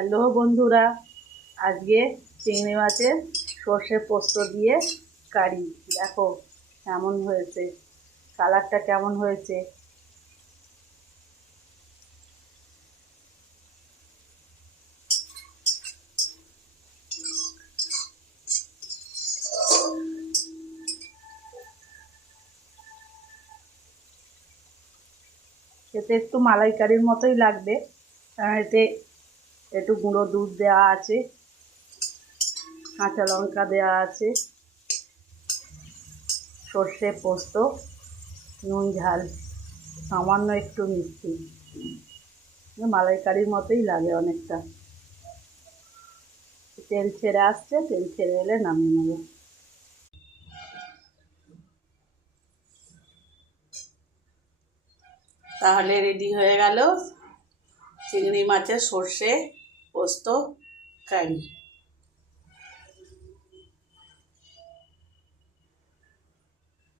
Hello বন্ধুরা, আজকে চিংড়ি মাছের সর্ষে পোস্ত দিয়ে কারি। দেখো কেমন হয়েছে, কালারটা কেমন হয়েছে। খেতে একটু মালাইকারির মতোই লাগবে, কারণ এতে একটু গুঁড়ো দুধ দেওয়া আছে, কাঁচা লঙ্কা দেওয়া আছে, সর্ষে পোস্ত, নুন ঝাল, সামান্য একটু মিষ্টি। মালাইকারির মতোই লাগে অনেকটা। তেল ছেড়ে আসছে, তেল ছেড়ে এলে নামিয়ে নেব। তাহলে রেডি হয়ে গেল চিংড়ি মাছের সর্ষে পোস্ত কারি।